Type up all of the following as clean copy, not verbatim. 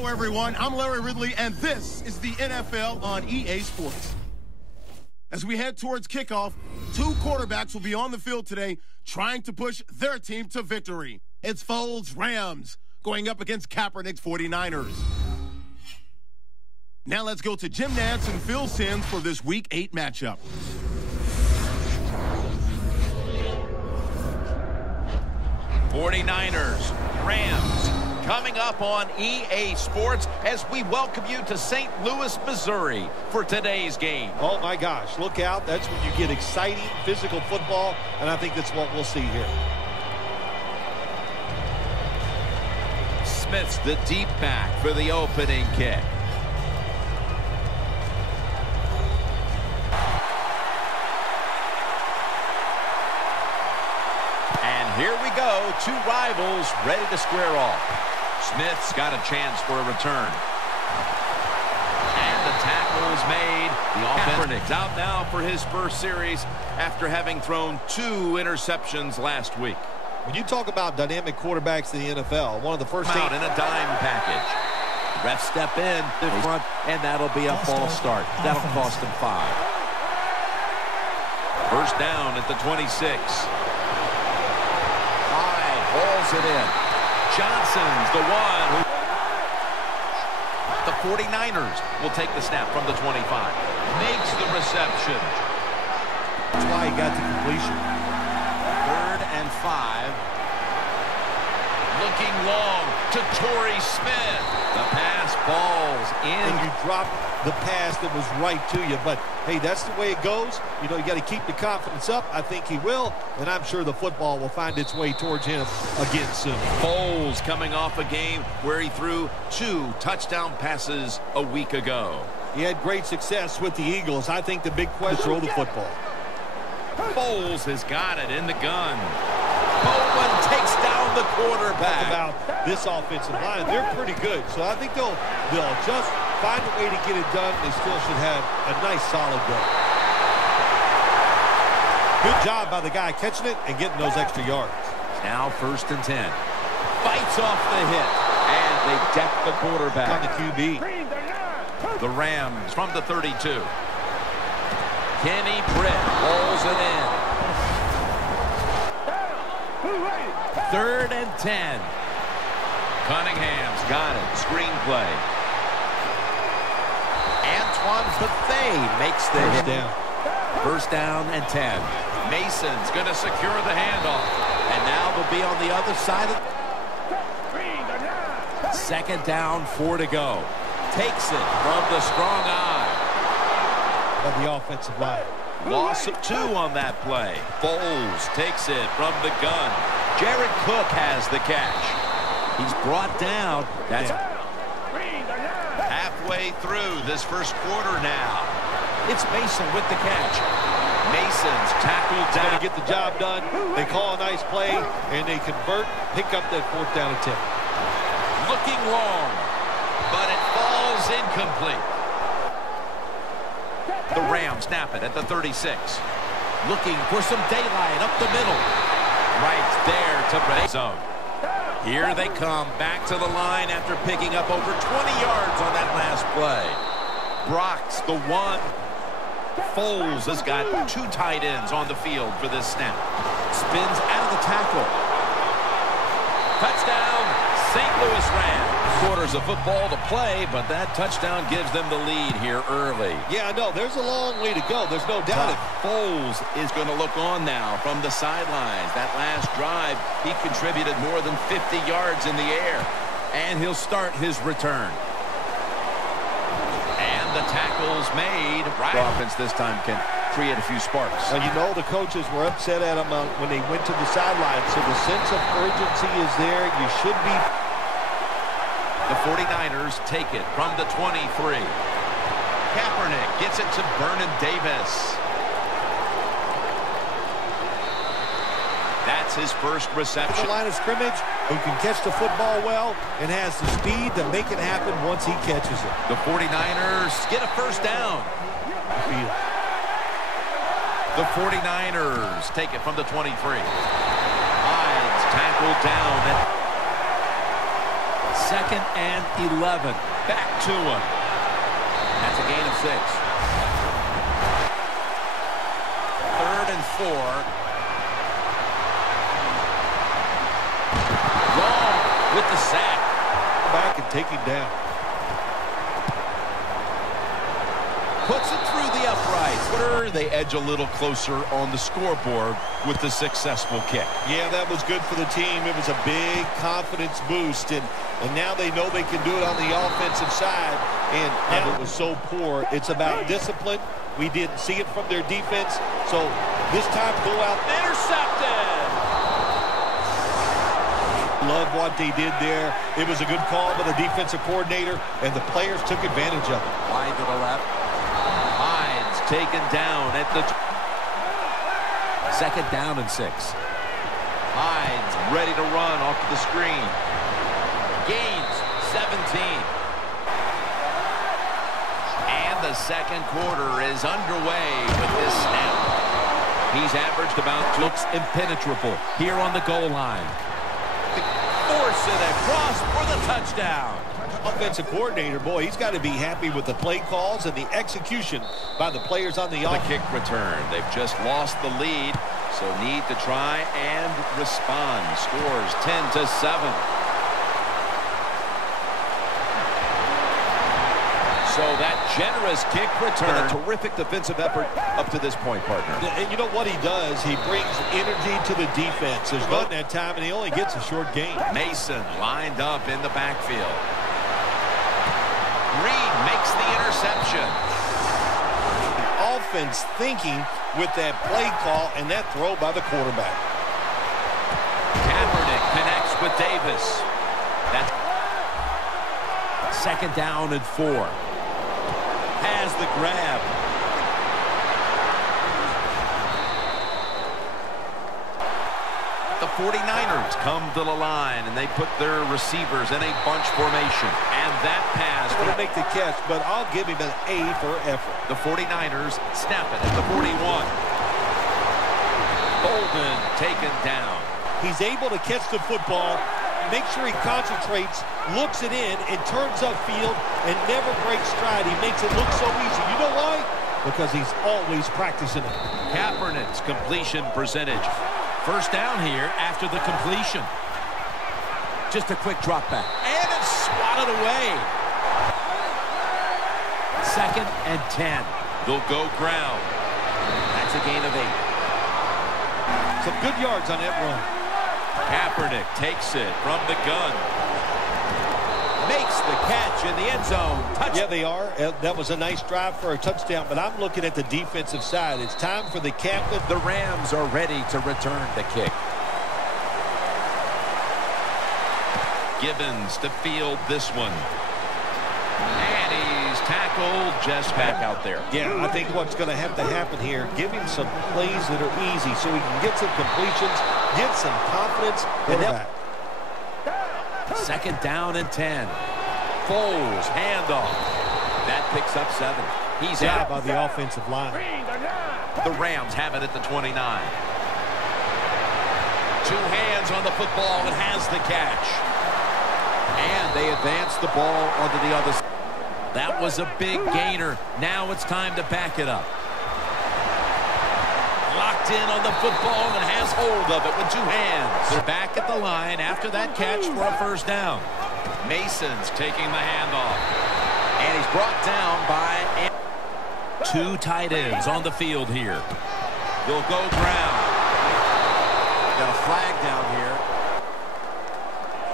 Hello, everyone. I'm Larry Ridley, and this is the NFL on EA Sports. As we head towards kickoff, two quarterbacks will be on the field today trying to push their team to victory. It's Foles' Rams going up against Kaepernick's 49ers. Now let's go to Jim Nantz and Phil Simms for this Week 8 matchup. '49ers, Rams, coming up on EA Sports as we welcome you to St. Louis, Missouri for today's game. Oh my gosh, look out. That's when you get exciting physical football, and I think that's what we'll see here. Smith's the deep back for the opening kick. Here we go, two rivals ready to square off. Smith's got a chance for a return. And the tackle is made. The offense out now for his first series after having thrown 2 interceptions last week. When you talk about dynamic quarterbacks in the NFL, one of the first out in a dime package. Refs step in front, and that'll be a false start. That'll cost him 5. First down at the 26. Hauls it in. Johnson's the one who... The 49ers will take the snap from the 25. Makes the reception. That's why he got the completion. 3rd and 5. Looking long to Torrey Smith. The pass falls in. And you dropped the pass that was right to you. But, hey, that's the way it goes. You know, you got to keep the confidence up. I think he will. And I'm sure the football will find its way towards him again soon. Foles coming off a game where he threw 2 touchdown passes a week ago. He had great success with the Eagles. I think the big question... throw the football. Foles has got it in the gun. Bowman takes down the quarterback. Talk about this offensive line. They're pretty good. So I think they'll just find a way to get it done. They still should have a nice, solid day. Good job by the guy catching it and getting those extra yards. Now 1st and 10. Fights off the hit. And they deck the quarterback. On the QB. The Rams from the 32. Kenny Britt rolls it in. 3rd and 10. Cunningham's got it. Screenplay. Antoine Bethea makes the hit. Down. 1st down and 10. Mason's going to secure the handoff. And now they'll be on the other side of 2nd down, 4 to go. Takes it from the strong eye. Of the offensive line. Loss of 2 on that play. Foles takes it from the gun. Jared Cook has the catch. He's brought down. That's halfway through this first quarter now. It's Mason with the catch. Mason's tackled down. To get the job done. They call a nice play, and they convert, pick up that 4th down attempt. Looking long, but it falls incomplete. The Rams snap it at the 36. Looking for some daylight up the middle. Right there to red zone. Here they come back to the line after picking up over 20 yards on that last play. Brock's the one. Foles has got 2 tight ends on the field for this snap. Spins out of the tackle. Touchdown, St. Louis Rams. Quarters of football to play, but that touchdown gives them the lead here early. Yeah, I know. There's a long way to go. There's no doubt. Foles is going to look on now from the sidelines. That last drive, he contributed more than 50 yards in the air. And he'll start his return. And the tackle's made. Right. Offense this time can create a few sparks. Well, you know the coaches were upset at him when they went to the sideline. So the sense of urgency is there. You should be... The 49ers take it from the 23. Kaepernick gets it to Vernon Davis. That's his first reception. The line of scrimmage, who can catch the football well and has the speed to make it happen once he catches it. The 49ers get a first down. The 49ers take it from the 23. Hines tackled down. 2nd and 11. Back to him. That's a gain of 6. 3rd and 4. Long with the sack. Back and take him down. Puts it through the uprights. They edge a little closer on the scoreboard with the successful kick. Yeah, that was good for the team. It was a big confidence boost, and now they know they can do it on the offensive side. And now it was so poor. It's about discipline. We didn't see it from their defense. So this time, go out. Intercepted. Love what they did there. It was a good call by the defensive coordinator, and the players took advantage of it. Wide to the left. Taken down at the 2nd down and 6. Hines ready to run off the screen. Gains 17. And the 2nd quarter is underway with this snap. He's averaged about, looks impenetrable here on the goal line. Force it across for the touchdown. Offensive coordinator, boy, he's got to be happy with the play calls and the execution by the players on the offense. The kick return. They've just lost the lead, so need to try and respond. Scores 10-7. So that generous kick return. A terrific defensive effort up to this point, partner. And you know what he does? He brings energy to the defense. There's none that time, and he only gets a short gain. Mason lined up in the backfield. Reed makes the interception. Offense thinking with that play call and that throw by the quarterback. Kaepernick connects with Davis. That's 2nd down and 4. Has the grab. The 49ers come to the line, and they put their receivers in a bunch formation. And that pass will make the catch, but I'll give him an A for effort. The 49ers snap it at the 41. Bolden taken down. He's able to catch the football, make sure he concentrates, looks it in, and turns upfield and never breaks stride. He makes it look so easy. You know why? Because he's always practicing it. Kaepernick's completion percentage. 1st down here after the completion. Just a quick drop back. And it's swatted away. 2nd and 10. They'll go ground. That's a gain of 8. Some good yards on that run. Kaepernick takes it from the gun. Makes the catch in the end zone. Touchdown. Yeah, they are. That was a nice drive for a touchdown, but I'm looking at the defensive side. It's time for the captain. The Rams are ready to return the kick. Gibbons to field this one. And he's tackled just back out there. Yeah, I think what's going to have to happen here, give him some plays that are easy so he can get some completions, get some confidence. And 2nd down and 10. Foles, handoff. That picks up 7. He's out by the offensive line. The Rams have it at the 29. 2 hands on the football and has the catch. And they advance the ball onto the other side. That was a big gainer. Now it's time to back it up. Locked in on the football and has hold of it with 2 hands. They're back at the line after that catch for a 1st down. Mason's taking the handoff. And he's brought down by 2 tight ends on the field here. They'll go ground. Got a flag down here.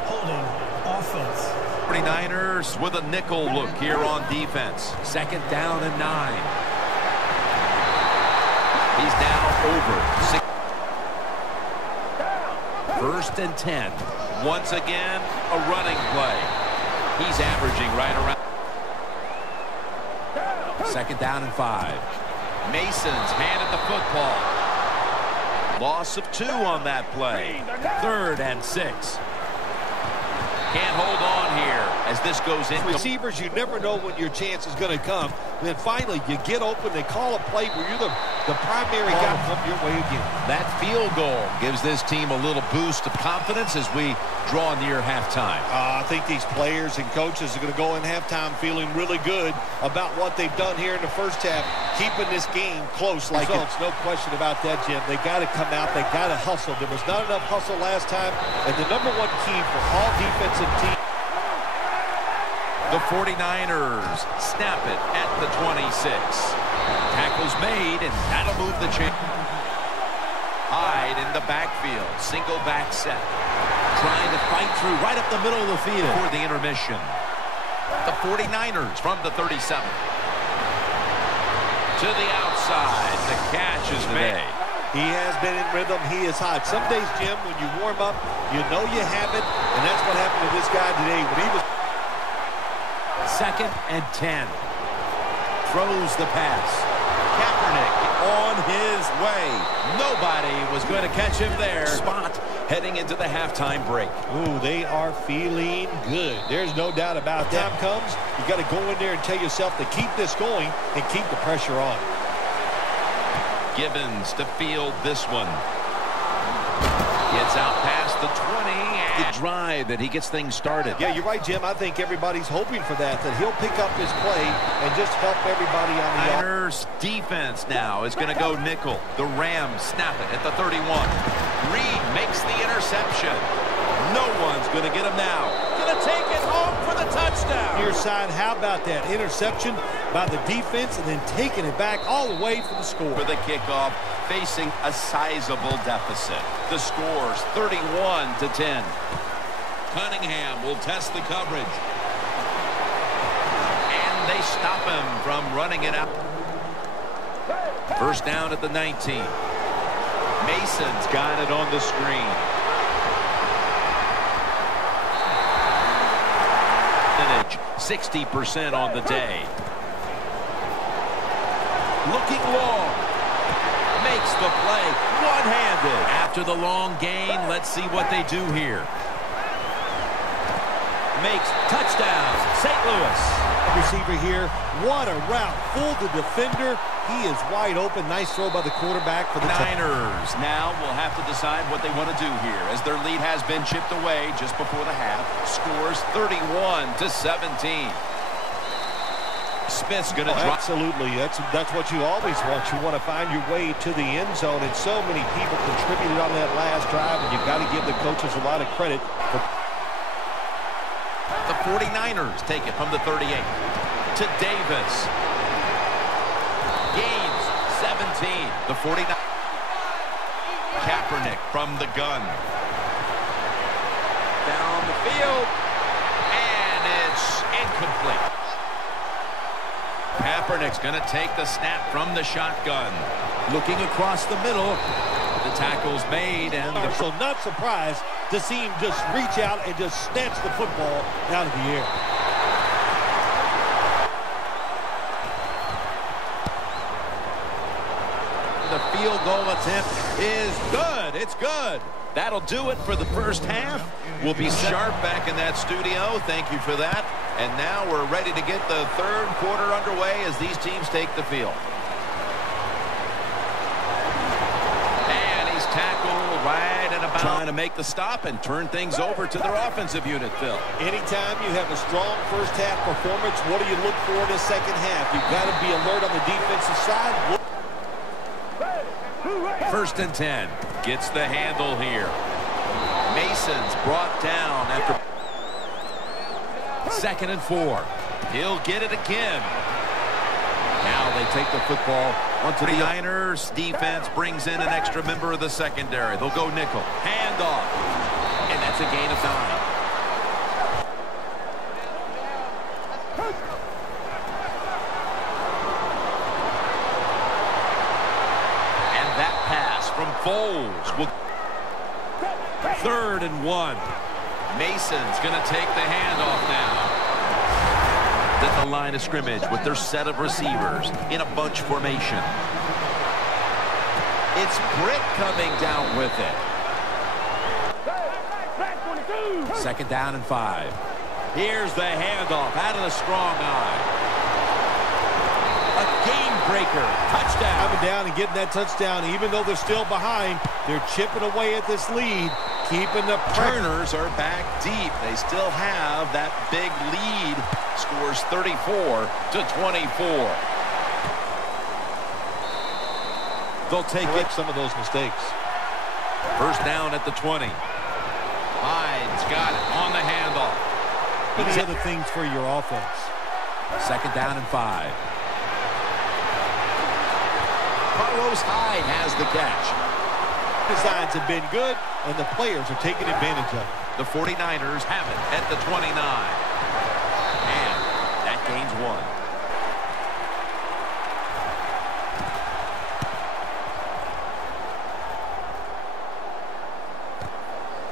Holding offense. 49ers with a nickel look here on defense. 2nd down and 9. He's now over 6. 1st and 10. Once again, a running play. He's averaging right around. 2nd down and 5. Mason's handed the football. Loss of 2 on that play. 3rd and 6. Can't hold on here as this goes into receivers. You never know when your chance is going to come. And then finally, you get open. They call a play where you're the the primary guy come your way again. That field goal gives this team a little boost of confidence as we draw near halftime. I think these players and coaches are going to go in halftime feeling really good about what they've done here in the first half, keeping this game close like it's no question about that, Jim. They got to come out. They got to hustle. There was not enough hustle last time, and the #1 key for all defensive teams. The 49ers snap it at the 26. Tackle's made, and that'll move the chain. Hyde in the backfield. Single back set. Trying to fight through right up the middle of the field for the intermission. The 49ers from the 37. To the outside. The catch is made. He has been in rhythm. He is hot. Some days, Jim, when you warm up, you know you have it, and that's what happened to this guy today. When he was 2nd and 10. Throws the pass. Kaepernick on his way. Nobody was going to catch him there. Spot heading into the halftime break. Ooh, they are feeling good. There's no doubt about that. Time comes, you got to go in there and tell yourself to keep this going and keep the pressure on. Gibbons to field this one. Gets out past the 20. The drive that he gets things started. Yeah, you're right, Jim. I think everybody's hoping for that he'll pick up his play and just help everybody on the Niners defense now is going to go nickel. The Rams snap it at the 31. Reed makes the interception. No one's going to get him now. Going to take it home for the touchdown. Near side, how about that interception by the defense and then taking it back all the way for the score. For the kickoff, facing a sizable deficit. The score's 31-10. Cunningham will test the coverage. And they stop him from running it out. First down at the 19. Mason's got it on the screen. 60% on the day. Looking long. Makes the play one-handed. After the long gain, let's see what they do here. Makes touchdown, St. Louis. Receiver here. What a route. Fooled the defender. He is wide open. Nice throw by the quarterback for the Niners. Now will have to decide what they want to do here as their lead has been chipped away just before the half. Scores 31-17. Smith's going to drop. Absolutely. That's what you always want. You want to find your way to the end zone, and so many people contributed on that last drive, and you've got to give the coaches a lot of credit. The 49ers take it from the 38 to Davis. Gains 17. The 49. Kaepernick from the gun. Down the field. And it's incomplete. Kaepernick's going to take the snap from the shotgun. Looking across the middle. The tackle's made. And so not surprised to see him just reach out and just snatch the football out of the air. The field goal attempt is good. It's good. That'll do it for the first half. We'll be sharp back in that studio. Thank you for that. And now we're ready to get the third quarter underway as these teams take the field. And he's tackled right at about trying to make the stop and turn things over to their offensive unit, Phil. Anytime you have a strong first half performance, what do you look for in the second half? You've got to be alert on the defensive side. First and 10. Gets the handle here. Mason's brought down after 2nd and 4. He'll get it again. Now they take the football onto the Niners. Defense brings in an extra member of the secondary. They'll go nickel. Handoff. And that's a gain of 9. From Foles. 3rd and 1. Mason's going to take the handoff now. At the line of scrimmage with their set of receivers in a bunch formation. It's Britt coming down with it. 2nd down and 5. Here's the handoff out of the strong eye. A game Backbreaker. Touchdown. Coming down and getting that touchdown. Even though they're still behind, they're chipping away at this lead, keeping the Turners are back deep. They still have that big lead. Scores 34-24. They'll take it. Some of those mistakes. First down at the 20. Hyde's got it on the handoff. These other things for your offense. Second down and 5. Carlos Hyde has the catch. Designs have been good, and the players are taking advantage of it. The 49ers have it at the 29. And that gains 1.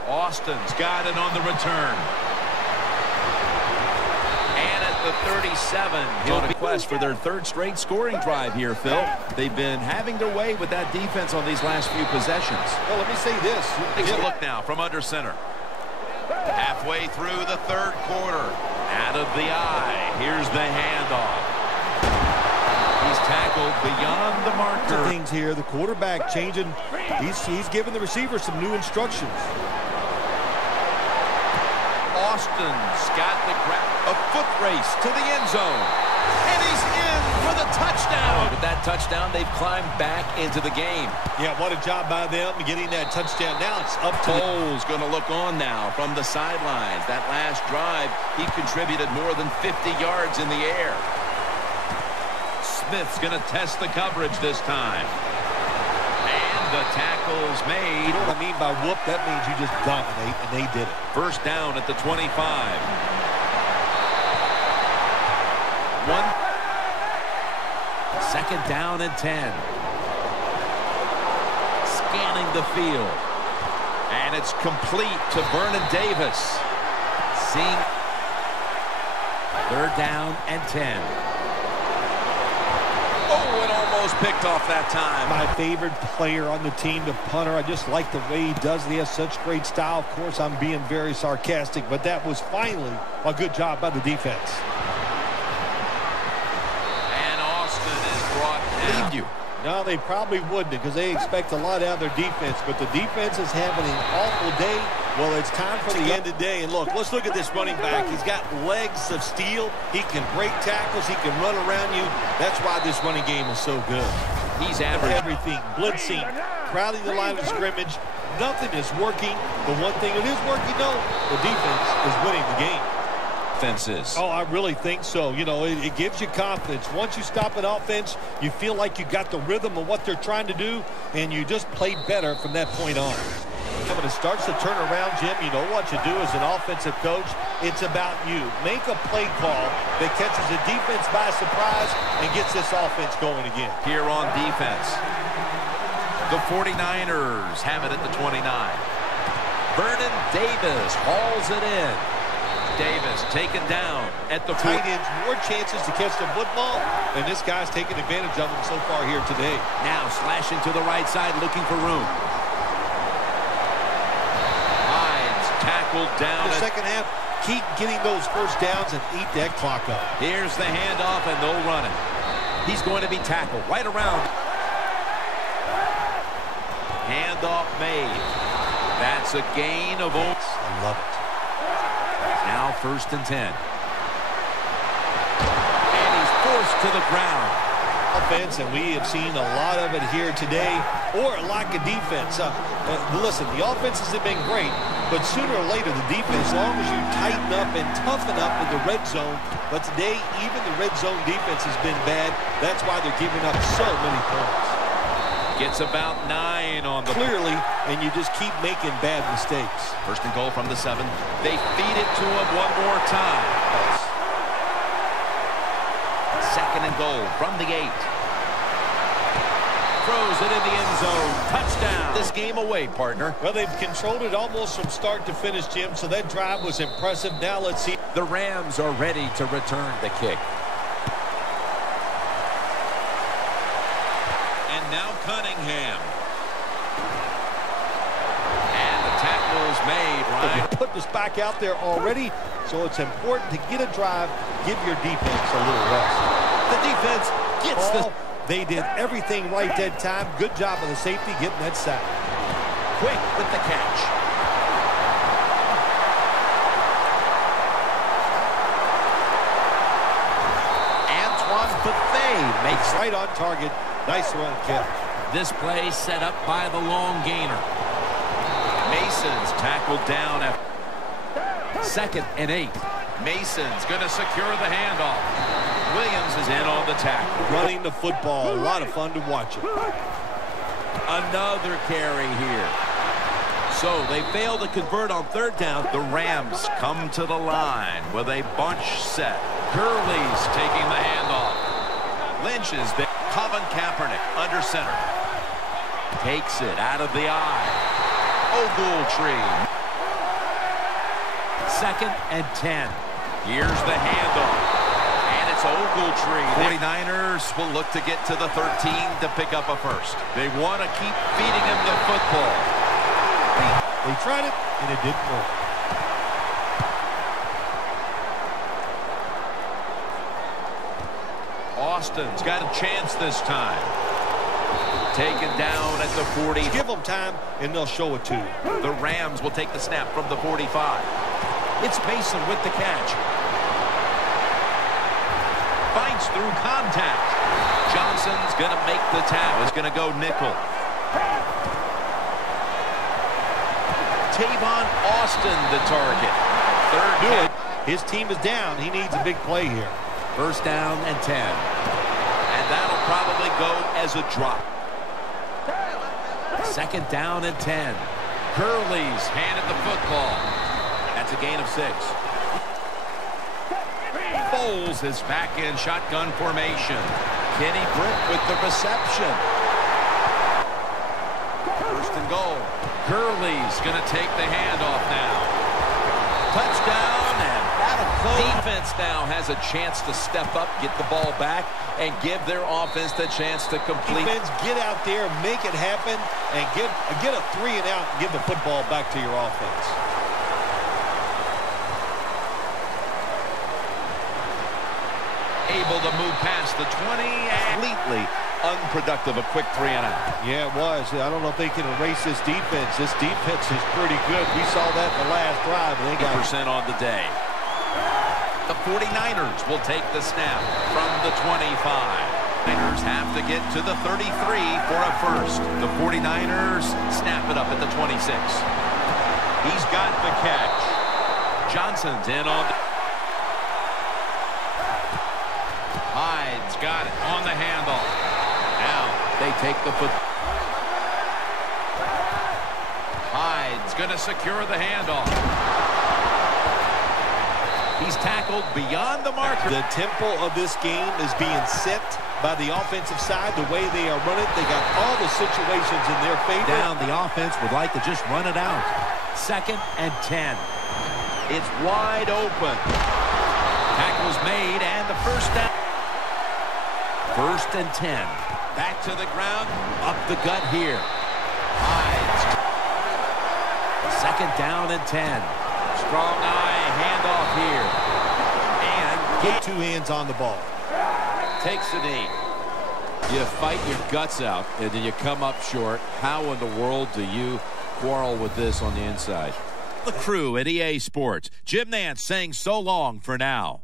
Austin's got it on the return. And at the 37, he'll request for their third straight scoring drive here, Phil. They've been having their way with that defense on these last few possessions. Well, let me say this. Takes a look now from under center. Halfway through the third quarter. Out of the eye. Here's the handoff. He's tackled beyond the marker. Things here. The quarterback changing. He's giving the receiver some new instructions. Austin's got the grab. A foot race to the end zone. And he's in for the touchdown. With that touchdown, they've climbed back into the game. Yeah, what a job by them getting that touchdown. Now it's up to Cole's going to look on now from the sidelines. That last drive, he contributed more than 50 yards in the air. Smith's going to test the coverage this time. And the tackle's made. You know what I mean by whoop? That means you just dominate, and they did it. First down at the 25. Second down and 10. Scanning the field. And it's complete to Vernon Davis. Seeing third down and 10. Oh, it almost picked off that time. My favorite player on the team, the punter. I just like the way he does it. He has such great style. Of course, I'm being very sarcastic, but that was finally a good job by the defense. And Austin is brought down. Leave you. No, they probably wouldn't because they expect a lot out of their defense, but the defense is having an awful day. Well, it's time for the end of the day. And look, let's look at this running back. He's got legs of steel. He can break tackles. He can run around you. That's why this running game is so good. He's average. Everything, blitzing, crowding the line of scrimmage. Nothing is working. The one thing that is working, though, the defense is winning the game. Offenses. Oh, I really think so. You know, it gives you confidence. Once you stop an offense, you feel like you got the rhythm of what they're trying to do, and you just play better from that point on. When it starts to turn around, Jim, you know what you do as an offensive coach. It's about you. Make a play call that catches the defense by surprise and gets this offense going again. Here on defense, the 49ers have it at the 29. Vernon Davis hauls it in. Davis taken down at the tight ends, more chances to catch the football, and this guy's taking advantage of them so far here today. Now slashing to the right side, looking for room. Hyde's tackled down. In the second half, keep getting those first downs and eat that clock up. Here's the handoff, and they'll run it. He's going to be tackled right around. Handoff made. That's a gain of. I love it. Now first and 10. And he's forced to the ground. Offense, and we have seen a lot of it here today, or a lack of defense. Listen, the offenses have been great, but sooner or later the defense, as long as you tighten up and toughen up in the red zone, but today even the red zone defense has been bad. That's why they're giving up so many points. Gets about 9 on the... Clearly, and you just keep making bad mistakes. First and goal from the 7. They feed it to him one more time. Second and goal from the 8. Throws it in the end zone. Touchdown. This game away, partner. Well, they've controlled it almost from start to finish, Jim, so that drive was impressive. Now let's see. The Rams are ready to return the kick. Now Cunningham. And the tackle's made, right? Put this back out there already, so it's important to get a drive, give your defense a little rest. The defense gets the They did everything right that time. Good job of the safety getting that sack. Quick with the catch. Buffet makes right on target. Nice run, Kip. This play set up by the long gainer. Mason's tackled down at 2nd and 8. Mason's going to secure the handoff. Williams is in on the tackle. Running the football. A lot of fun to watch it. Another carry here. So they fail to convert on 3rd down. The Rams come to the line with a bunch set. Gurley's taking the handoff. Lynch is there. Colin Kaepernick under center. Takes it out of the eye. Ogletree. 2nd and 10. Here's the handoff. And it's Ogletree. 49ers will look to get to the 13 to pick up a first. They want to keep feeding him the football. They tried it, and it didn't work. Austin's got a chance this time. Taken down at the 40. Give them time, and they'll show it to you. The Rams will take the snap from the 45. It's Mason with the catch. Fights through contact. Johnson's going to make the tackle. He's going to go nickel. Tavon Austin, the target. 3rd down. His team is down. He needs a big play here. 1st down and 10. And that'll probably go as a drop. 2nd down and 10. Gurley's handed the football. That's a gain of 6. Foles is back in shotgun formation. Kenny Britt with the reception. 1st and goal. Gurley's going to take the handoff now. Touchdown, and that'll close. Defense now has a chance to step up, get the ball back, and give their offense the chance to complete. Defense, get out there, make it happen, and get a 3 and out and give the football back to your offense. Able to move past the 20 and completely unproductive, a quick 3 and out. Yeah, it was. I don't know if they can erase this defense. This defense is pretty good. We saw that in the last drive, and they got % on the day. The 49ers will take the snap from the 25. Niners have to get to the 33 for a first. The 49ers snap it up at the 26. He's got the catch. Johnson's in on the... Hyde's got it on the handoff. Now they take the foot. Hyde's going to secure the handoff. He's tackled beyond the marker. The tempo of this game is being set by the offensive side. The way they are running, they got all the situations in their favor. Down, the offense would like to just run it out. 2nd and 10. It's wide open. Tackle's made, and the 1st down. 1st and 10. Back to the ground. Up the gut here. Hyde. 2nd down and 10. Strong eye handoff here. And get 2 hands on the ball. Takes the knee. You fight your guts out, and then you come up short. How in the world do you quarrel with this on the inside? The crew at EA Sports. Jim Nantz saying so long for now.